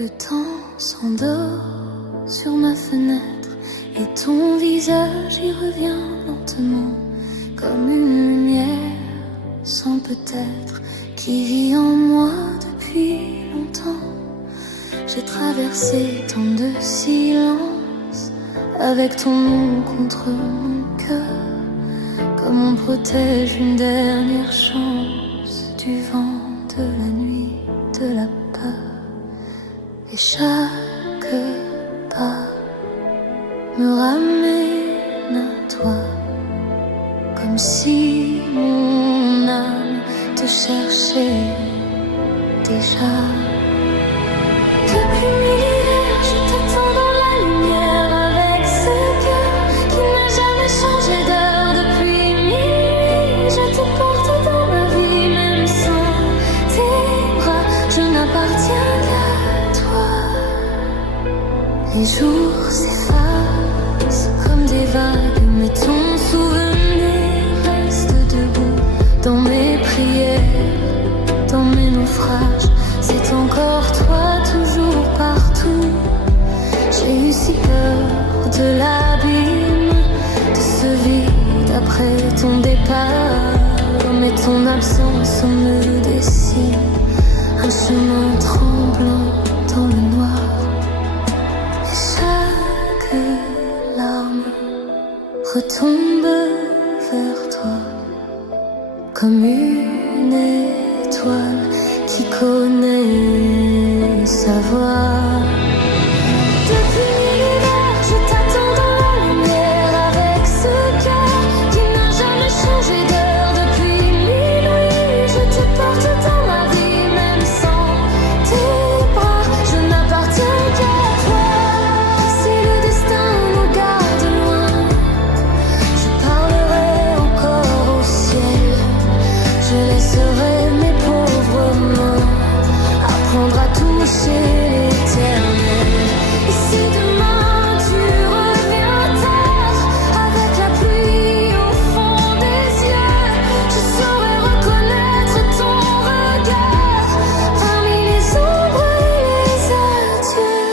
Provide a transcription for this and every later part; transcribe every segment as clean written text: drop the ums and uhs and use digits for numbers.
Le temps s'endort sur ma fenêtre et ton visage y revient lentement, comme une lumière sans peut-être qui vit en moi depuis longtemps. J'ai traversé tant de silence avec ton nom contre mon cœur, comme on protège une dernière chance du vent, de la nuit, de la peur. Et chaque pas me ramène à toi, comme si mon âme te cherchait déjà. Depuis millénaires, je t'attends dans la lumière avec ce cœur qui n'a jamais changé d'heure. Depuis minuit, je te porte dans ma vie, même sans tes bras, je n'appartiens qu'à toi. Les jours s'effacent comme des vagues, mais ton souvenir reste debout dans mes prières, dans mes naufrages. C'est encore toi, toujours partout. J'ai eu si peur de l'abîme, de ce vide après ton départ. Mais ton absence me dessine un chemin tremblant dans le noir. Et chaque larme retombe vers toi, comme une étoile qui connaît sa voix. Depuis l'hiver, je t'attends dans la lumière avec ce cœur qui n'a jamais changé d'heure. Depuis minuit, je te porte dans ma vie, même sans tes bras, je n'appartiens qu'à toi. Si le destin nous garde loin, je parlerai encore au ciel, je laisserai mes pauvres mains apprendre à toucher l'éternel. Et si demain tu reviens tard, avec la pluie au fond des yeux, je saurai reconnaître ton regard parmi les ombres et les adieux.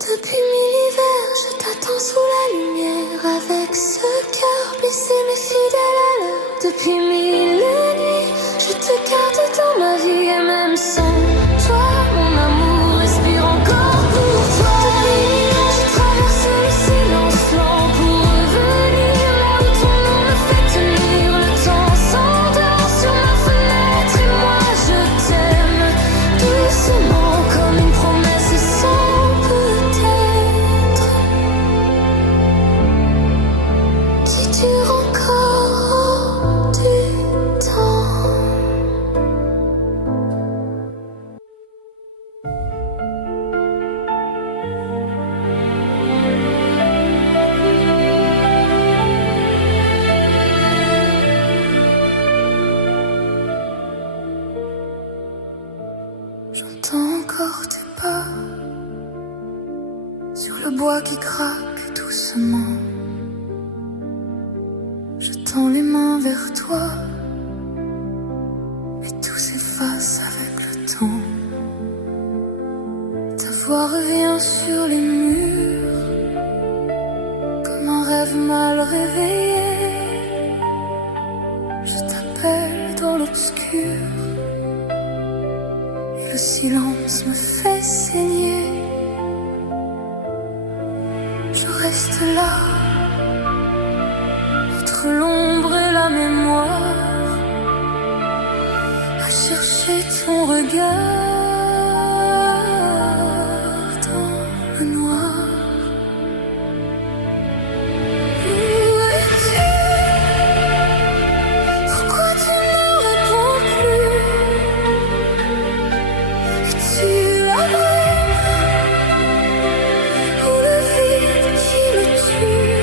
Depuis mille hivers, je t'attends sous la lumière avec ce cœur blessé mais fidèle à l'heure. Depuis mille nuits, je te garde dans ma vie et même sans toi, mon amour respire encore pour toi. Depuis mille ans, je traverse le silence lent pour revenir là où ton nom me fait tenir. Le temps s'endort sur ma fenêtre et moi je t'aime doucement comme une promesse et sans peut-être qui dure encore du temps. J'entends encore tes pas sur le bois qui craque doucement. Je tends les mains vers toi et tout s'efface avec le temps. Ta voix revient sur les murs comme un rêve mal réveillé. Je t'appelle dans l'obscur et le silence me fait saigner. Je reste là entre l'ombre et la mémoire, à chercher ton regard dans le noir. Où es-tu? Pourquoi tu ne réponds plus? Es-tu la brume ou le vide qui me tue?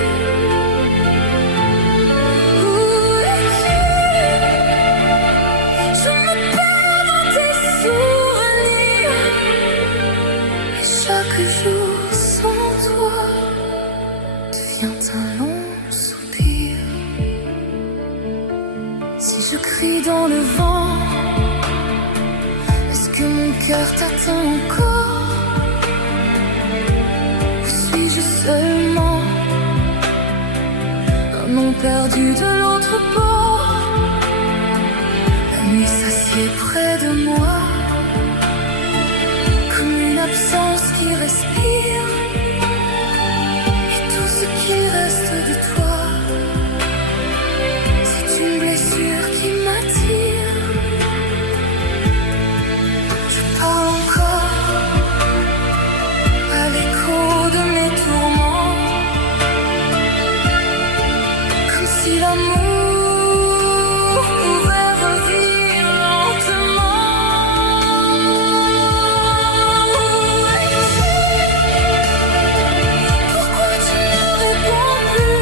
Où es-tu? Je me perds dans tes souvenirs et chaque jour sans toi devient un long soupir. Si je crie dans le vent, est-ce que cœur t'attend encore. Où suis-je seulement? Un nom perdu de l'autre bord. La nuit s'assied près de moi, comme une absence qui respire. Et tout ce qui reste de toi, c'est une blessure qui m'attire. Je parle encore à l'écho de mes tourments, comme si l'amour pouvait revivre lentement. Pourquoi tu ne réponds plus?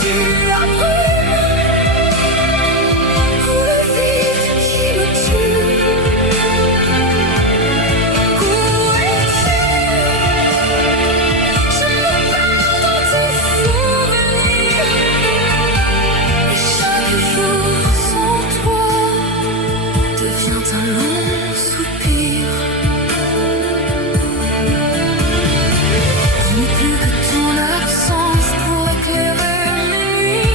Tu as brûlé pour le vide qui me tue. Où es-tu? Je me perds dans tes souvenirs. Et chaque jour sans toi devient un long soupir. Je n'ai plus que ton absence pour éclairer mes nuits.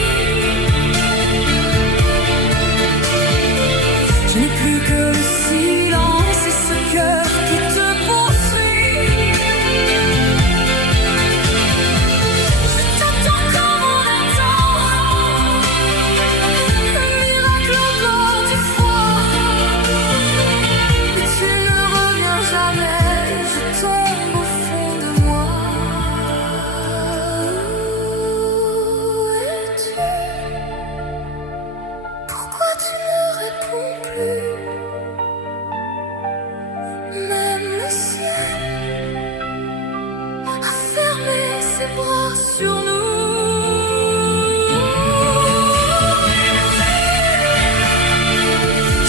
Je n'ai plus que le silence et ce cœur qui te poursuit. Je t'attends comme on attend un miracle encore du froid. Mais tu ne reviens jamais, je tombe au fond de moi. Où es-tu? Pourquoi tu ne réponds plus? Même le ciel a fermé ses bras sur nous.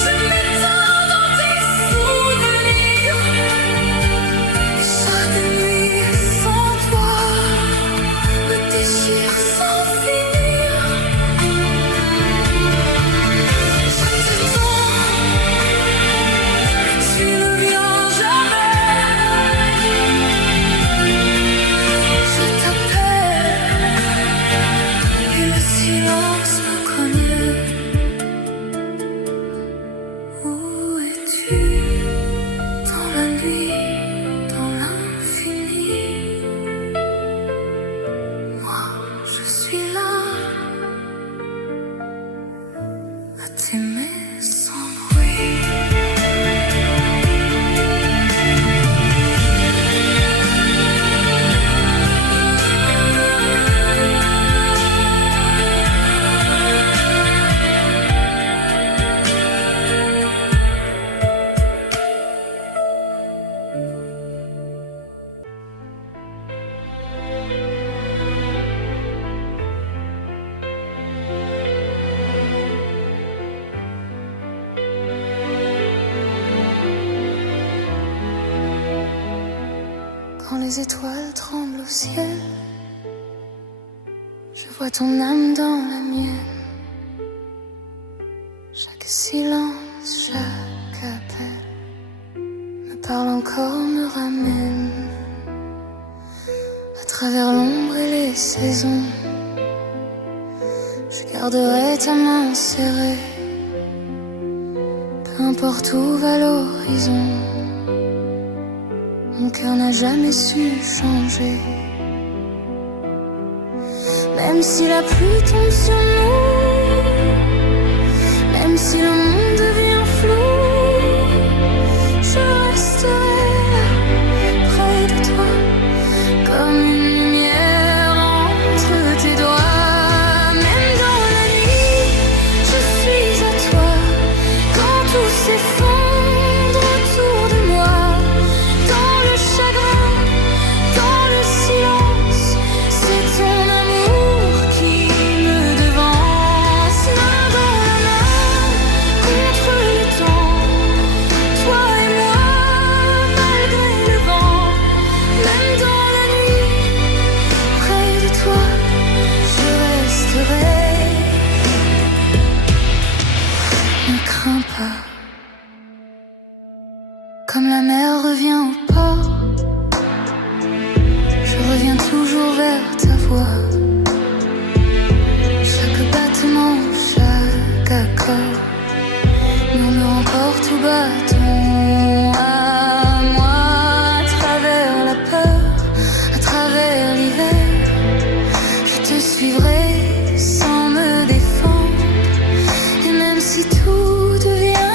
Je m'éteins dans tes souvenirs. Chaque nuit sans toi me déchire sans finir. Je t'attends, mais tu ne viens jamais. Je t'appelle et le silence me cogne. Où es-tu? Dans la nuit, dans l'infini. Moi, je suis là, à t'aimer sans bruit. Quand les étoiles tremblent au ciel, je vois ton âme dans la mienne. Chaque silence, chaque appel me parle encore, me ramène à travers l'ombre et les saisons. Je garderai ta main serrée, peu importe où va l'horizon. Mon cœur n'a jamais su changer. Même si la pluie tombe sur nous, même si le monde devient flou, je resterai là, près de toi, comme une lumière entre tes doigts. Même dans la nuit, je suis à toi, quand tout s'effondre autour de moi. Dans le chagrin, dans le silence, c'est ton amour qui me devance. Main dans la main, Comme la mer revient au port, je reviens toujours vers ta voix. Chaque battement, chaque accord murmure encore tout bas ton à moi. À travers la peur, à travers l'hiver, je te suivrai sans me défendre. Et même si tout devient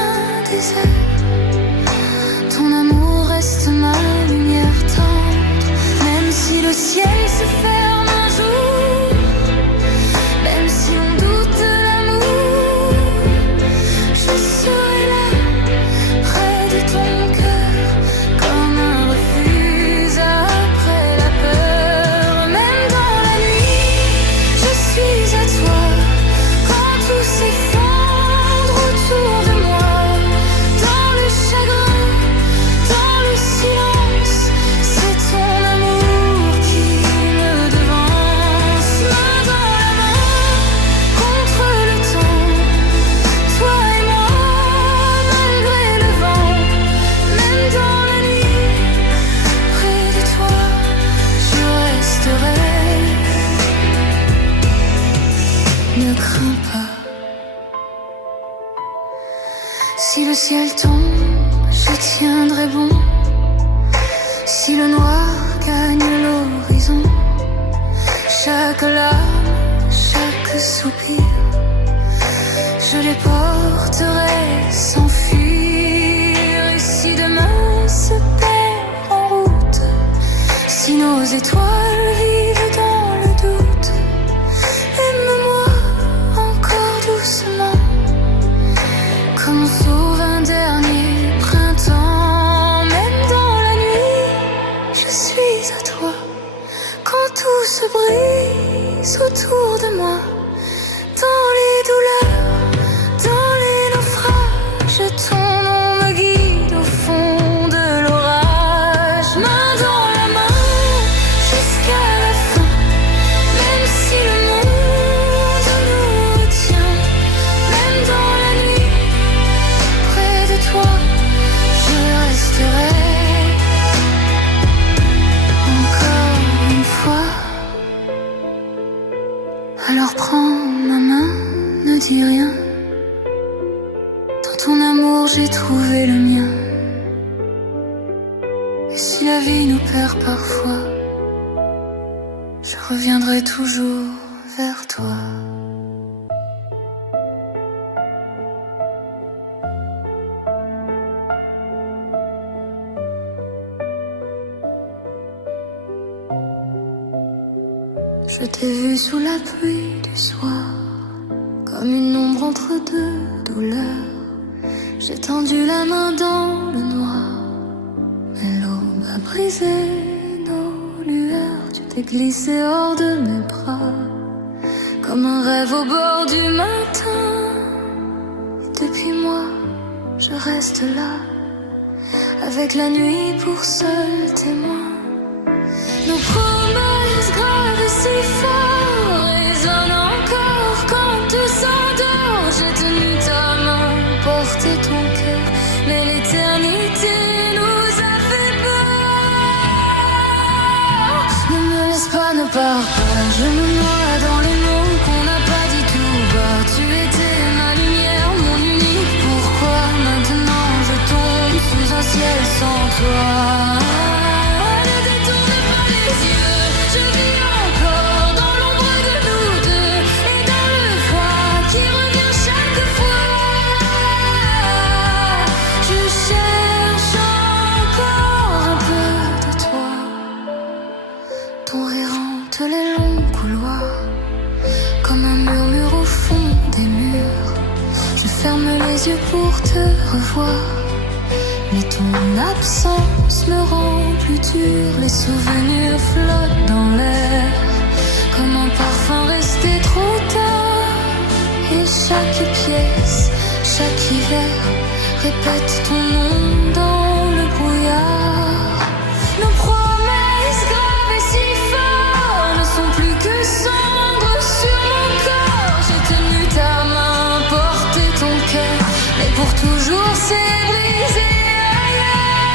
désert, ton amour reste ma lumière tendre. Même si le ciel se ferme un jour, même si on doute de l'amour, je serai là, près de ton cœur, comme un refuge après la peur. Même dans la nuit, je suis à toi. Quand tout s'effondre autour de moi, dans le chagrin, dans le silence, c'est ton amour qui me devance. Main dans la main, contre le temps, toi et moi, malgré le vent. Même dans la nuit, près de toi, je resterai. Ne crains pas. Si le ciel tombe, je tiendrai bon. Si le noir gagne l'horizon, chaque larme, chaque soupir, je les porterai sans fuir. Et si demain se perd en route, si nos étoiles vivent dans le doute, aime-moi encore doucement, comme on sauve un dernier printemps. Même dans la nuit, je suis à toi. Quand tout se brise autour de moi, dans les douleurs, dans les naufrages, ton nom me guide au fond de l'orage. Main dans la main, jusqu'à la fin. Même si le monde nous retient, même dans la nuit, près de toi, je resterai. Encore une fois. Alors prends ma main, ne dis rien. Dans ton amour, j'ai trouvé le mien. Et si la vie nous perd parfois, je reviendrai toujours vers toi. Je t'ai vu sous la pluie du soir, comme une ombre entre deux douleurs. J'ai tendu la main dans le noir, mais l'aube a brisé nos lueurs. Tu t'es glissé hors de mes bras, comme un rêve au bord du matin. Et depuis moi, je reste là, avec la nuit pour seul témoin. Nos promesses graves et si fort résonnent encore quand tout s'endort. J'ai tenu ta main, porté ton cœur, mais l'éternité nous a fait peur. Ne me laisse pas, ne pars pas, je me noie dans les mots qu'on n'a pas dit tout bas. Tu étais ma lumière, mon unique. Pourquoi maintenant je tombe sous un ciel sans toi? Je vis encore dans l'ombre de nous deux, et dans le froid qui revient chaque fois. Je cherche encore un peu de toi. Ton rire hante les longs couloirs, comme un murmure au fond des murs. Je ferme les yeux pour te revoir, mais ton absence me rend plus dur. Les souvenirs flottent dans l'air, comme un parfum resté trop tard. Et chaque pièce, chaque hiver, répète ton nom dans le brouillard. Nos promesses graves et si fortes ne sont plus que cendres sur mon corps. J'ai tenu ta main, porté ton cœur, mais pour toujours c'est brisé ailleurs.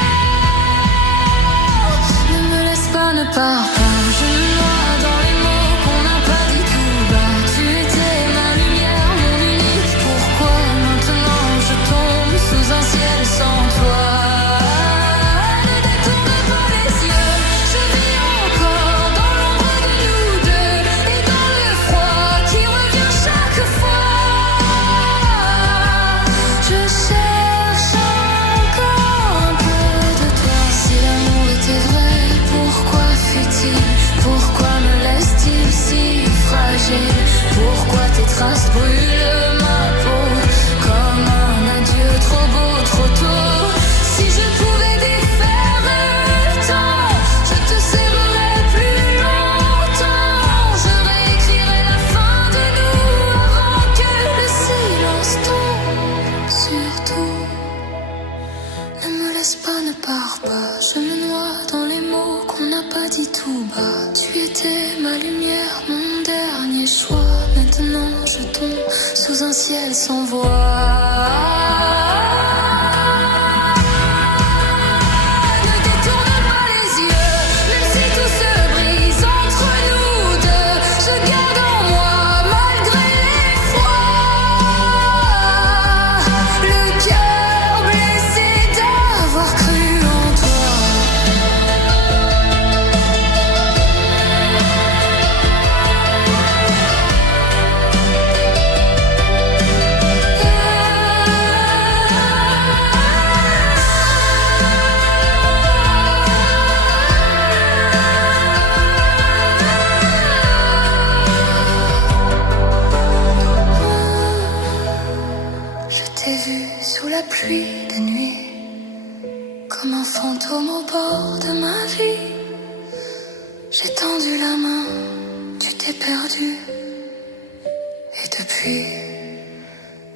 Ne me laisse pas, ne pars pas. Je me noie dans les mots qu'on n'a pas dit tout bas. Tu étais ma lumière, mon dernier choix. Maintenant je tombe sous un ciel sans voix. Pluie de nuit, comme un fantôme au bord de ma vie. J'ai tendu la main, tu t'es perdu. Et depuis,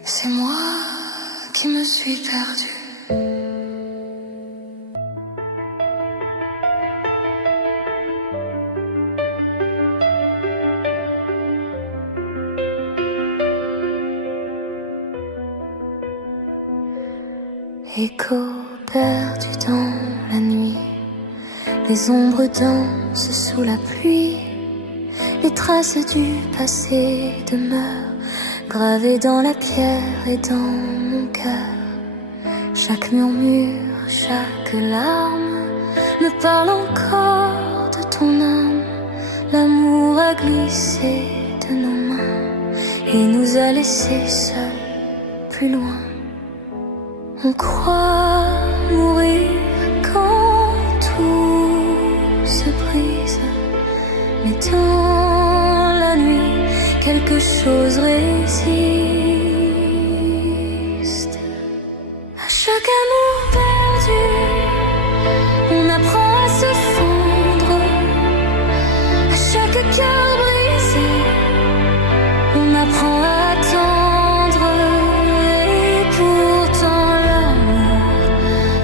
c'est moi qui me suis perdu. Écho perdu dans la nuit, les ombres dansent sous la pluie, les traces du passé demeurent gravées dans la pierre et dans mon cœur. Chaque murmure, chaque larme me parle encore de ton âme. L'amour a glissé de nos mains et nous a laissés seuls plus loin. On croit mourir quand tout se brise, mais dans la nuit, quelque chose résiste. À chaque amour perdu, on apprend à se fondre. À chaque cœur brisé, on apprend à attendre. Et pourtant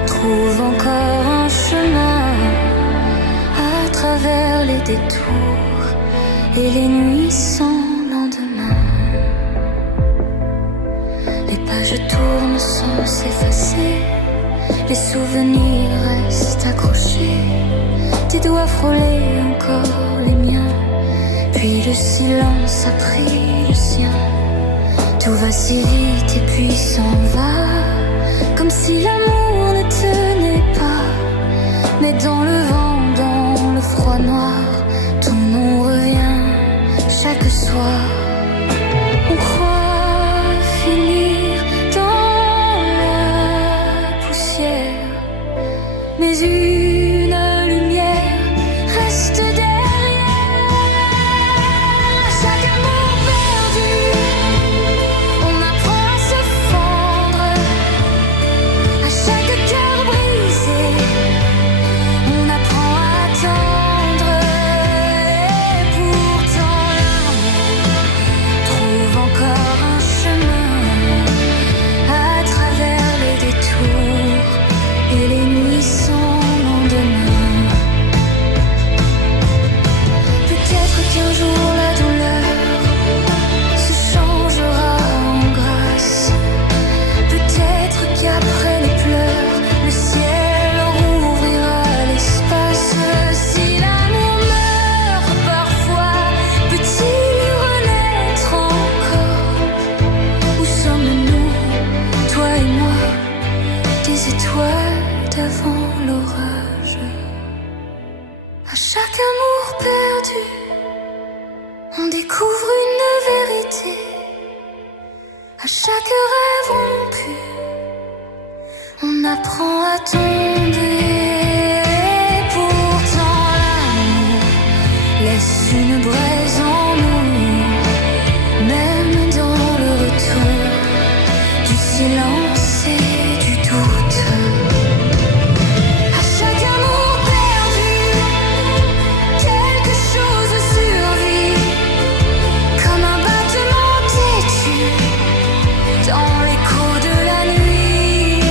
trouve encore un chemin à travers les détours et les nuits sans lendemain. Les pages tournent sans s'effacer, les souvenirs restent accrochés. Tes doigts frôlaient encore les miens, puis le silence a pris le sien. Tout va si vite et puis s'en va, comme si l'amour ne tenait pas. Mais dans le vent, dans le froid noir, ton nom revient chaque soir. On croit finir dans la poussière, mais une lumière reste derrière. À chaque amour perdu, on apprend à se fondre. À chaque cœur brisé, on apprend à attendre. Et pourtant l'amour trouve encore un chemin à travers les détours et les nuits sans lendemain. Peut-être qu'un jour la douleur se changera en grâce. Peut-être qu'après les pleurs, le ciel rouvrira l'espace. Si l'amour meurt parfois, peut-il renaître encore? Où sommes-nous, toi et moi, des étoiles d'avant l'orage? À chaque amour perdu, on découvre une vérité. À chaque rêve rompu, on apprend à tomber. Et pourtant l'amour laisse une braise en nous, même dans le retour du silence et du doute. À chaque amour perdu, quelque chose survit, comme un battement têtu dans l'écho de la nuit.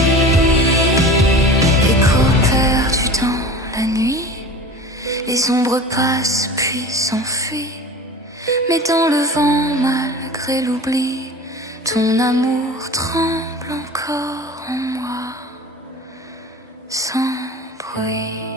Les ombres passent puis s'enfuient, mais dans le vent malgré l'oubli, ton amour tremble encore en moi, sans bruit.